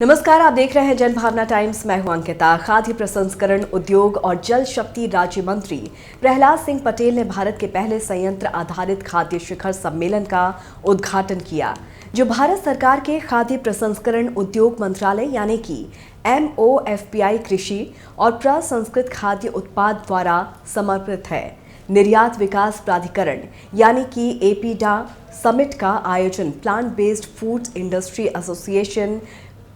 नमस्कार, आप देख रहे हैं जनभावना टाइम्स। मैं हूं अंकिता। खाद्य प्रसंस्करण उद्योग और जल शक्ति राज्य मंत्री प्रहलाद सिंह पटेल ने भारत के पहले संयंत्र आधारित खाद्य शिखर सम्मेलन का उद्घाटन किया, जो भारत सरकार के खाद्य प्रसंस्करण उद्योग मंत्रालय यानी कि MOFPI कृषि और प्रसंस्कृत खाद्य उत्पाद द्वारा समर्पित है। निर्यात विकास प्राधिकरण यानी कि एपीडा समिट का आयोजन plant based food industry association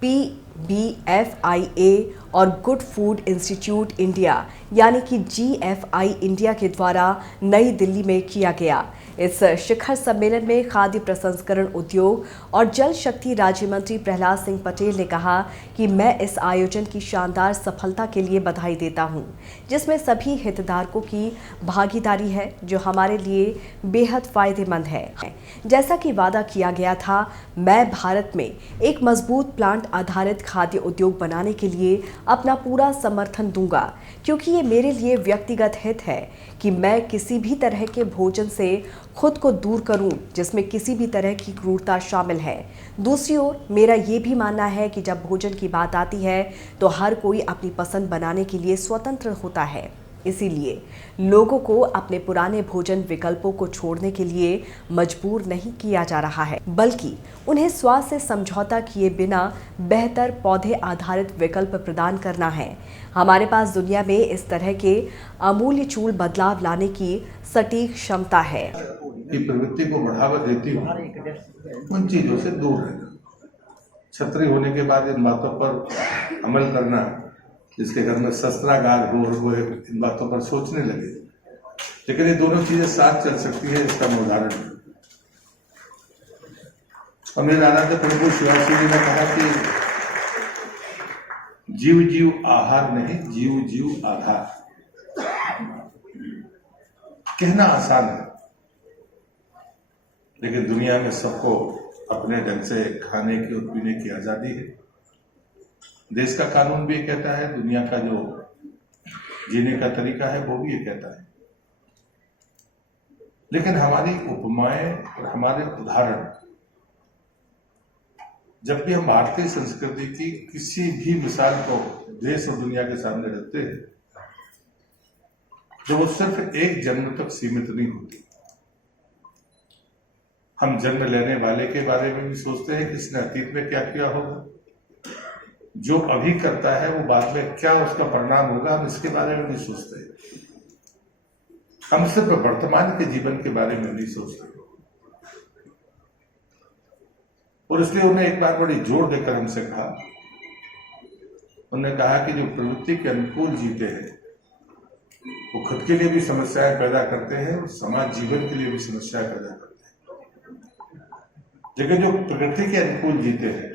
PBFIA और गुड फूड इंस्टीट्यूट इंडिया यानी कि GFI इंडिया के द्वारा नई दिल्ली में किया गया। इस शिखर सम्मेलन में खाद्य प्रसंस्करण उद्योग और जल शक्ति राज्य मंत्री प्रहलाद सिंह पटेल ने कहा कि मैं इस आयोजन की शानदार सफलता के लिए बधाई देता हूं, जिसमें सभी हितधारकों की भागीदारी है, जो हमारे लिए बेहद फायदेमंद है। जैसा कि वादा किया गया था, मैं भारत में एक मजबूत प्लांट आधारित खाद्य उद्योग बनाने के लिए अपना पूरा समर्थन दूंगा, क्योंकि ये मेरे लिए व्यक्तिगत हित है कि मैं किसी भी तरह के भोजन से खुद को दूर करूं जिसमें किसी भी तरह की क्रूरता शामिल है। दूसरी ओर मेरा ये भी मानना है कि जब भोजन की बात आती है तो हर कोई अपनी पसंद बनाने के लिए स्वतंत्र होता है। इसीलिए लोगों को अपने पुराने भोजन विकल्पों को छोड़ने के लिए मजबूर नहीं किया जा रहा है, बल्कि उन्हें स्वाद से समझौता किए बिना बेहतर पौधे आधारित विकल्प प्रदान करना है। हमारे पास दुनिया में इस तरह के आमूलचूल बदलाव लाने की सटीक क्षमता है। की प्रवृत्ति को बढ़ावा देती हूँ, उन चीजों से दूर रहना। छत्री होने के बाद इन बातों पर अमल करना, जिसके घर में शस्त्रागार हो और वो इन बातों पर सोचने लगे। लेकिन ये दोनों चीजें साथ चल सकती है, इसका मैं उदाहरण हूं। और मेरे आराध्य प्रभु शिवाजी जी ने कहा कि जीव जीव आहार नहीं, जीव जीव आधार। कहना आसान है, लेकिन दुनिया में सबको अपने ढंग से खाने की और पीने की आजादी है। देश का कानून भी ये कहता है, दुनिया का जो जीने का तरीका है वो भी ये कहता है। लेकिन हमारी उपमाएं और हमारे उदाहरण, जब भी हम भारतीय संस्कृति की किसी भी मिसाल को देश और दुनिया के सामने रखते हैं, तो वो सिर्फ एक जन्म तक सीमित नहीं होती। हम जन्म लेने वाले के बारे में भी सोचते हैं कि इसने अतीत में क्या किया होगा, जो अभी करता है वो बाद में क्या उसका परिणाम होगा, हम इसके बारे में नहीं सोचते। हम सिर्फ वर्तमान के जीवन के बारे में नहीं सोचते। और इसलिए उन्हें एक बार बड़ी जोर देकर हमसे कहा, उन्होंने कहा कि जो प्रवृत्ति के अनुकूल जीते हैं वो खुद के लिए भी समस्याएं पैदा करते हैं और समाज जीवन के लिए भी समस्याएं पैदा करते हैं। लेकिन जो प्रकृति के अनुकूल जीते हैं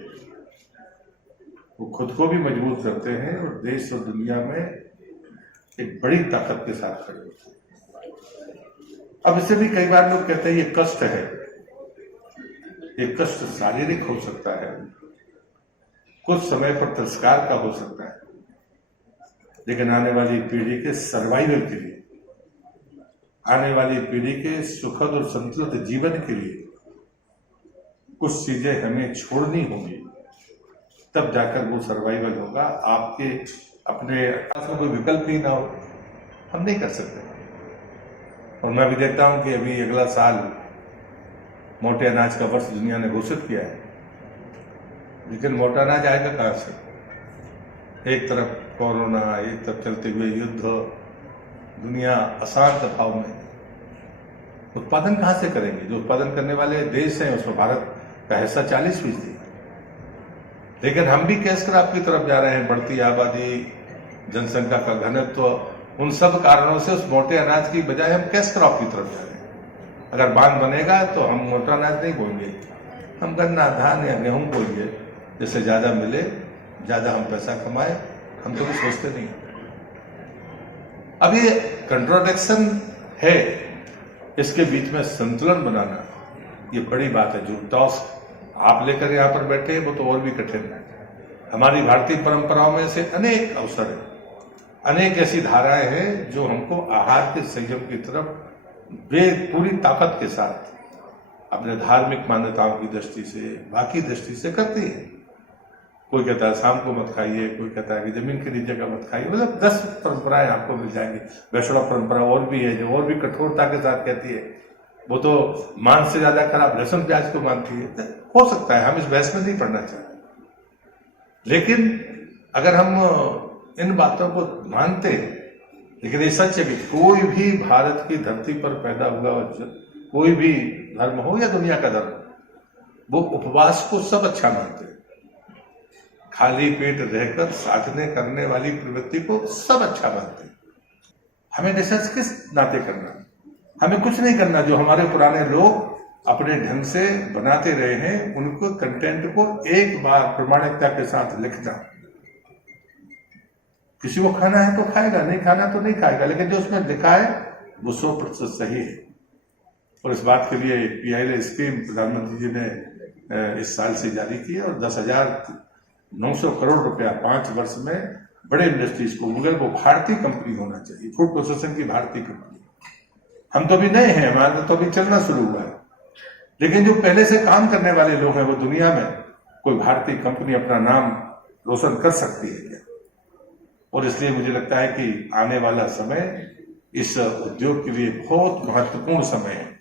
वो खुद को भी मजबूत करते हैं और देश और दुनिया में एक बड़ी ताकत के साथ खड़े होते हैं। अब इससे भी कई बार लोग कहते हैं ये कष्ट है। ये कष्ट शारीरिक हो सकता है, कुछ समय पर तिरस्कार का हो सकता है, लेकिन आने वाली पीढ़ी के सर्वाइवल के लिए, आने वाली पीढ़ी के सुखद और संतुलित जीवन के लिए कुछ चीजें हमें छोड़नी होंगी, तब जाकर वो सर्वाइवल होगा। आपके अपने पास में कोई विकल्प ही ना हो, हम नहीं कर सकते। और मैं भी देखता हूं कि अभी अगला साल मोटे अनाज का वर्ष दुनिया ने घोषित किया है, लेकिन मोटा अनाज आएगा कहां से? एक तरफ कोरोना, एक तरफ चलते हुए युद्ध, दुनिया अशांत भाव में, उत्पादन कहां से करेंगे? जो उत्पादन करने वाले देश हैं उसमें भारत का हिस्सा 40%। लेकिन हम भी कैश क्रॉप की तरफ जा रहे हैं। बढ़ती आबादी, जनसंख्या का घनत्व, उन सब कारणों से उस मोटे अनाज की बजाय हम कैश क्रॉप की तरफ जा रहे हैं। अगर बांध बनेगा तो हम मोटा अनाज नहीं बोएंगे, हम गन्ना, धान या गेहूं बोएंगे, जिससे ज्यादा मिले, ज्यादा हम पैसा कमाए। हम तो भी सोचते नहीं। अब ये कंट्रोडिक्शन है, इसके बीच में संतुलन बनाना ये बड़ी बात है। जो टॉस आप लेकर यहां पर बैठे हैं वो तो और भी कठिन है। हमारी भारतीय परंपराओं में से अनेक अवसर है, अनेक ऐसी धाराएं हैं जो हमको आहार के संयम की तरफ पूरी ताकत के साथ अपने धार्मिक मान्यताओं की दृष्टि से, बाकी दृष्टि से करती है। कोई कहता है शाम को मत खाइए, कोई कहता है कि जमीन के नीचे का मत खाइए। मतलब 10 परंपराएं आपको मिल जाएंगी। वैष्णव परंपरा और भी है जो और भी कठोरता के साथ कहती है, वो तो मांस से ज्यादा खराब लहसुन प्याज को मानती है। हो सकता है, हम इस बहस में नहीं पढ़ना चाहते, लेकिन अगर हम इन बातों को मानते हैं, लेकिन ये सच है कि कोई भी भारत की धरती पर पैदा हुआ कोई भी धर्म हो या दुनिया का धर्म, वो उपवास को सब अच्छा मानते हैं। खाली पेट रहकर साधने करने वाली प्रवृत्ति को सब अच्छा मानते हैं। हमें रिसर्च किस नाते करना, हमें कुछ नहीं करना। जो हमारे पुराने लोग अपने ढंग से बनाते रहे हैं, उनको कंटेंट को एक बार प्रमाणिकता के साथ लिखना। किसी को खाना है तो खाएगा, नहीं खाना तो नहीं खाएगा, लेकिन जो उसमें लिखा है वो 100% सही है। और इस बात के लिए PLI स्कीम प्रधानमंत्री जी ने इस साल से जारी की है और 10,900 करोड़ रुपया 5 वर्ष में बड़े इंडस्ट्रीज को, मगर वो भारतीय कंपनी होना चाहिए, फूड प्रोसेसिंग की भारतीय कंपनी। हम तो अभी नए हैं, हमारा तो अभी चलना शुरू हुआ है, लेकिन जो पहले से काम करने वाले लोग हैं, वो दुनिया में कोई भारतीय कंपनी अपना नाम रोशन कर सकती है क्या? और इसलिए मुझे लगता है कि आने वाला समय इस उद्योग के लिए बहुत महत्वपूर्ण समय है।